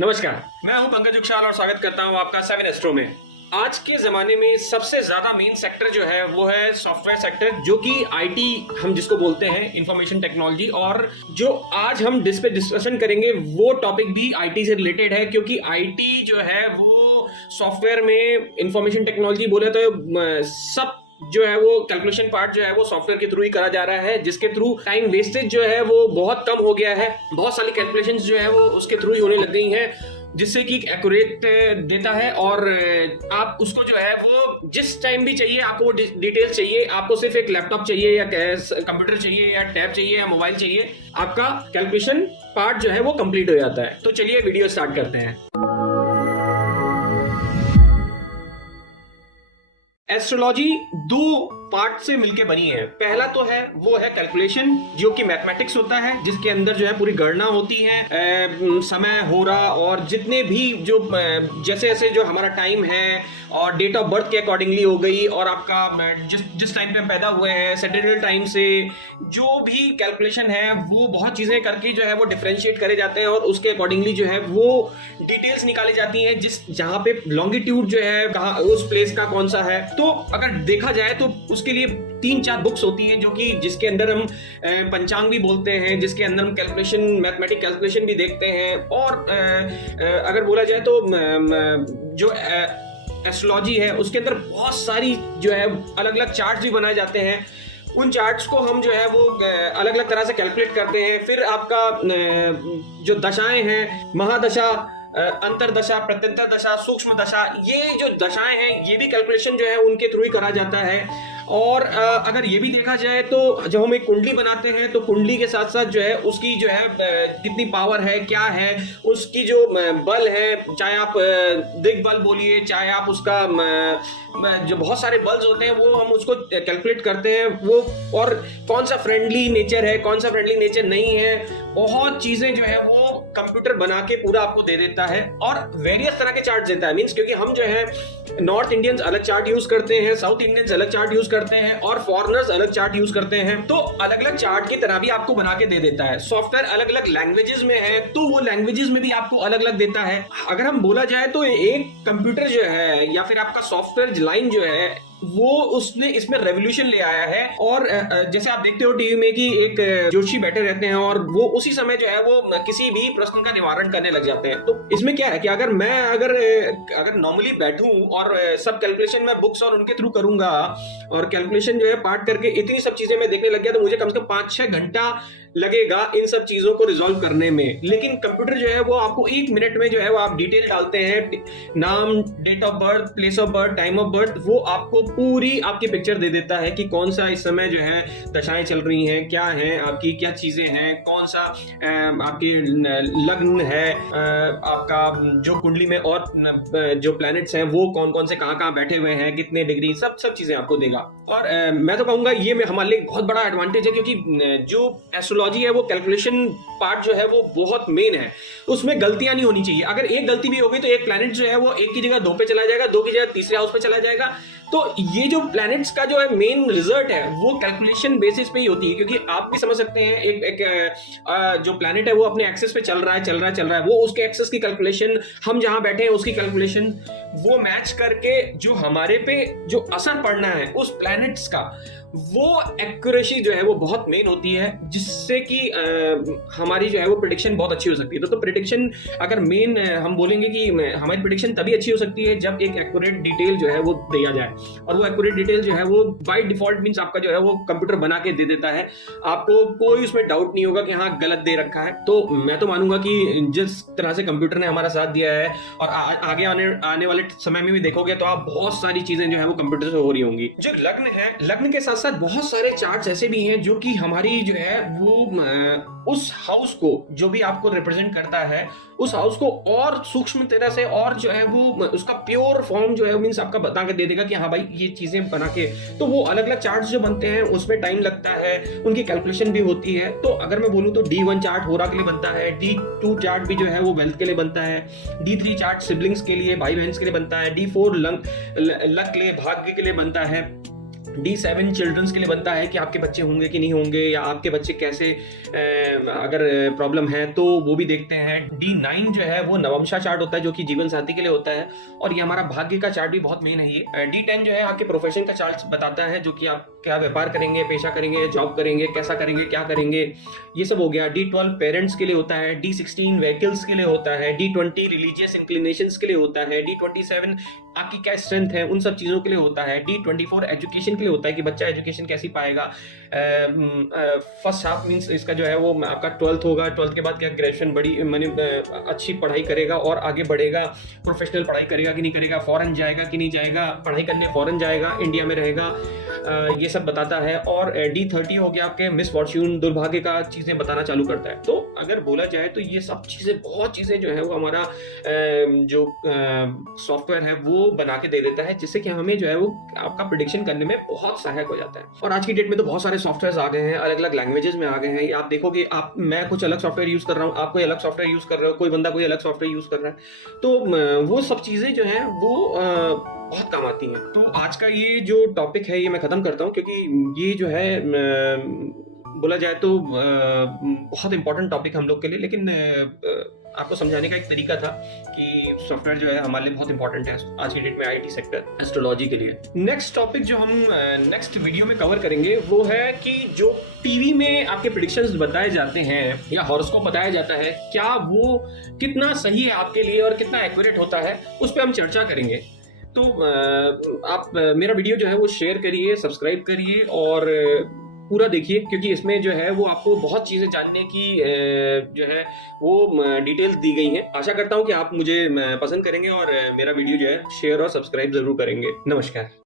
नमस्कार, मैं हूं पंकज उक्षाल और स्वागत करता हूं आपका 7 एस्ट्रो में। आज के ज़माने में सबसे ज़्यादा मेन सेक्टर जो है वो है सॉफ्टवेयर सेक्टर, जो कि आईटी हम जिसको बोलते हैं, इंफॉर्मेशन टेक्नोलॉजी। और जो आज हम जिस पे डिस्कशन करेंगे वो टॉपिक भी आईटी से रिलेटेड है, क्योंकि आईटी जो है वो सॉफ्टवेयर में इंफॉर्मेशन टेक्नोलॉजी बोले तो सब जो है वो कैलकुलेशन पार्ट जो है वो सॉफ्टवेयर के थ्रू ही करा जा रहा है, जिसके थ्रू टाइम वेस्टेज जो है वो बहुत कम हो गया है। बहुत सारी कैलकुलेशंस जो है वो उसके थ्रू ही होने लग गई हैं, जिससे कि एक्यूरेट देता है। और आप उसको जो है वो जिस टाइम भी चाहिए, आपको वो डिटेल्स चाहिए, आपको सिर्फ एक लैपटॉप चाहिए या कंप्यूटर चाहिए या टैब चाहिए या मोबाइल चाहिए, आपका कैलकुलेशन पार्ट जो है वो कंप्लीट हो जाता है। तो चलिए वीडियो स्टार्ट करते हैं। एस्ट्रोलॉजी दो पार्ट से मिलके बनी है। पहला तो है वो है कैलकुलेशन, जो कि मैथमेटिक्स होता है, जिसके अंदर जो है पूरी गणना होती है, समय हो रहा और जितने भी जो जैसे जैसे जो हमारा टाइम है और डेट ऑफ बर्थ के अकॉर्डिंगली हो गई, और आपका जिस टाइम पे हम पैदा हुए हैं सेटेडल टाइम से जो भी कैलकुलेशन है वो बहुत चीजें करके जो है वो डिफरेंशिएट करे जाते हैं और उसके अकॉर्डिंगली जो है वो डिटेल्स निकाली जाती हैं, जहां पे लॉन्गिट्यूड जो है कहाँ उस प्लेस का कौन सा है। तो अगर देखा जाए तो उसके लिए 3-4 बुक्स होती हैं, जो कि जिसके अंदर हम पंचांग भी बोलते हैं, जिसके अंदर हम कैलकुलेशन मैथमेटिक कैलकुलेशन भी देखते हैं। और अगर बोला जाए तो जो एस्ट्रोलॉजी है उसके अंदर बहुत सारी जो है अलग अलग चार्ट्स भी बनाए जाते हैं। उन चार्ट्स को हम जो है वो अलग अलग तरह से कैलकुलेट करते हैं। फिर आपका जो दशाएं हैं, महादशा, अंतरदशा, प्रत्यंतर दशा, सूक्ष्म दशा, ये जो दशाएं हैं ये भी कैलकुलेशन जो है उनके थ्रू ही करा जाता है। और अगर ये भी देखा जाए तो जब हम एक कुंडली बनाते हैं तो कुंडली के साथ साथ जो है उसकी जो है कितनी पावर है, क्या है उसकी जो बल है, चाहे आप दिग्बल बोलिए, चाहे आप उसका जो बहुत सारे बल्स होते हैं वो हम उसको कैलकुलेट करते हैं, वो और कौन सा फ्रेंडली नेचर है, कौन सा फ्रेंडली नेचर नहीं है, बहुत चीजें जो है वो कंप्यूटर बना के पूरा आपको दे देता है। और वेरियस तरह के चार्ट देता है, मींस क्योंकि हम जो है नॉर्थ इंडियंस अलग चार्ट यूज करते हैं, साउथ इंडियंस अलग चार्ट यूज करते हैं और फॉरेनर्स अलग चार्ट यूज करते हैं, तो अलग अलग चार्ट की तरह भी आपको बना के दे देता है। सॉफ्टवेयर अलग अलग लैंग्वेजेस में है तो वो लैंग्वेजेस में भी आपको अलग अलग देता है। अगर हम बोला जाए तो एक कंप्यूटर जो है या फिर आपका सॉफ्टवेयर लाइन जो है वो उसने इसमें रेवोल्यूशन ले आया है। और जैसे आप देखते हो टीवी में कि एक जोशी बैठे रहते हैं और वो उसी समय जो है वो किसी भी प्रश्न का निवारण करने लग जाते हैं। तो इसमें क्या है कि अगर नॉर्मली बैठूं और सब कैलकुलेशन में बुक्स और उनके थ्रू करूंगा और कैलकुलेशन जो है पार्ट करके इतनी सब चीजें मैं देखने लग गया, तो मुझे कम से कम 5-6 घंटा लगेगा इन सब चीजों को रिजॉल्व करने में। लेकिन कंप्यूटर जो है वो आपको 1 मिनट में जो है वो आप डिटेल डालते हैं, नाम, date of birth, place of birth, time of birth, वो आपको पूरी आपकी पिक्चर दे देता है कि कौन सा इस समय जो है दशाएं चल रही हैं, क्या है आपकी, क्या चीजें हैं, कौन सा आपकी लग्न है, आपका जो कुंडली में और जो प्लैनेट्स हैं वो कौन कौन से कहाँ बैठे हुए हैं, कितने डिग्री, सब चीजें आपको देगा। और मैं तो कहूंगा ये हमारे लिए बहुत बड़ा एडवांटेज है, क्योंकि जो एस्ट्रोलॉजी है वो कैलकुलेशन पार्ट जो है वो बहुत मेन है, उसमें गलतियां नहीं होनी चाहिए। अगर एक गलती भी होगी तो एक प्लैनेट जो है वो 1 की जगह 2 पे चला जाएगा, 2 की जगह तीसरे हाउस पे चला जाएगा। तो ये जो प्लैनेट्स का जो है मेन रिजल्ट है वो कैलकुलेशन बेसिस पे ही होती है, क्योंकि आप भी समझ सकते हैं एक जो प्लैनेट है वो अपने एक्सेस पे चल रहा है, वो उसके एक्सेस की कैलकुलेशन, हम जहां बैठे हैं उसकी कैलकुलेशन, वो मैच करके जो हमारे पे जो असर पड़ना है उस प्लैनेट्स का, वो एक्यूरेसी जो है वो बहुत मेन होती है, जिससे कि हमारी जो है वो प्रेडिक्शन बहुत अच्छी हो सकती है। तो प्रेडिक्शन अगर मेन हम बोलेंगे कि हमारी प्रेडिक्शन तभी अच्छी हो सकती है जब एक एक्यूरेट डिटेल जो है वो दिया जाए, और वो एक्यूरेट डिटेल जो है वो बाय डिफॉल्ट मींस आपका जो है वो कंप्यूटर बना के दे देता है, आपको कोई उसमें डाउट नहीं होगा कि हाँ गलत दे रखा है। तो मैं तो मानूंगा कि जिस तरह से कंप्यूटर ने हमारा साथ दिया है और आगे आने वाले समय में भी देखोगे तो आप बहुत सारी चीजें जो है वो कंप्यूटर से हो रही होंगी। जो लग्न है, लग्न के साथ साथ बहुत सारे चार्ट्स ऐसे भी हैं जो कि हमारी जो है वो उस हाउस को जो भी आपको रिप्रेजेंट करता है उस हाउस को और सूक्ष्म तरह से और जो है वो उसका प्योर फॉर्म जो है मींस आपका बता के दे देगा कि हाँ भाई ये चीजें बना के। तो वो अलग अलग चार्ट्स जो बनते हैं उसमें टाइम लगता है, उनकी कैलकुलेशन भी होती है। तो अगर मैं बोलूँ तो D1 चार्ट होरा के लिए बनता है, D2 चार्ट भी जो है वो वेल्थ के लिए बनता है, D3 चार्ट सिबलिंग्स के लिए, भाई बहन के लिए बनता है, D4 लक के लिए, भाग्य के लिए बनता है, D7 चिल्ड्रंस के लिए बनता है कि आपके बच्चे होंगे कि नहीं होंगे, या आपके बच्चे कैसे अगर प्रॉब्लम है तो वो भी देखते हैं। D9 जो है वो नवमशा चार्ट होता है जो कि जीवन साथी के लिए होता है, और ये हमारा भाग्य का चार्ट भी बहुत मेन है ये। D10 जो है आपके प्रोफेशन का चार्ट बताता है, जो कि आप क्या व्यापार करेंगे, पेशा करेंगे, जॉब करेंगे, कैसा करेंगे, क्या करेंगे, ये सब हो गया। D12 पेरेंट्स के लिए होता है। D16 व्हीकल्स के लिए होता है। D20 रिलीजियस इंक्लिनेशंस के लिए होता है। D27 आपकी क्या स्ट्रेंथ है, उन सब चीज़ों के लिए होता है। D24 एजुकेशन के लिए होता है कि बच्चा एजुकेशन कैसी पाएगा। फर्स्ट हाफ मीन्स इसका जो है वो आपका 12th होगा, 12th के बाद क्या ग्रेजुएशन बड़ी माने अच्छी पढ़ाई करेगा और आगे बढ़ेगा, प्रोफेशनल पढ़ाई करेगा कि नहीं करेगा, फॉरेन जाएगा कि नहीं जाएगा, पढ़ाई करने फॉरेन जाएगा, इंडिया में रहेगा, ये सब बताता है। और D30 हो गया आपके मिस फॉर्च्यून, दुर्भाग्य का चीज़ें बताना चालू करता है। तो अगर बोला जाए तो ये सब चीज़ें, बहुत चीज़ें जो है वो हमारा जो सॉफ्टवेयर है वो बना के दे देता है, जिससे कि हमें जो है वो आपका प्रेडिक्शन करने में बहुत सहायक हो जाता है। और आज की डेट में तो बहुत सारे सॉफ्टवेयर आ गए हैं, अलग अलग लैंग्वेजेस में आ गए हैं। आप देखोगे, मैं कुछ अलग सॉफ्टवेयर यूज कर रहा हूँ, आप कोई अलग सॉफ्टवेयर यूज कर रहे हो, कोई बंदा कोई अलग सॉफ्टवेयर यूज कर रहा है, तो वो सब चीजें जो है वो बहुत काम आती हैं। तो आज का ये जो टॉपिक है ये मैं खत्म करता हूँ, क्योंकि ये जो है बोला जाए तो बहुत इंपॉर्टेंट टॉपिक हम लोग के लिए, लेकिन आपको समझाने का एक तरीका था कि सॉफ्टवेयर जो है हमारे लिए बहुत इंपॉर्टेंट है आज की डेट में आईटी सेक्टर, एस्ट्रोलॉजी के लिए। नेक्स्ट टॉपिक जो हम नेक्स्ट वीडियो में कवर करेंगे वो है कि जो टीवी में आपके प्रेडिक्शंस बताए जाते हैं या हॉरोस्कोप बताया जाता है, क्या वो कितना सही है आपके लिए और कितना एक्यूरेट होता है, उस पर हम चर्चा करेंगे। तो आप मेरा वीडियो जो है वो शेयर करिए, सब्सक्राइब करिए और पूरा देखिए, क्योंकि इसमें जो है वो आपको बहुत चीज़ें जानने की जो है वो डिटेल्स दी गई हैं। आशा करता हूँ कि आप मुझे पसंद करेंगे और मेरा वीडियो जो है शेयर और सब्सक्राइब जरूर करेंगे। नमस्कार।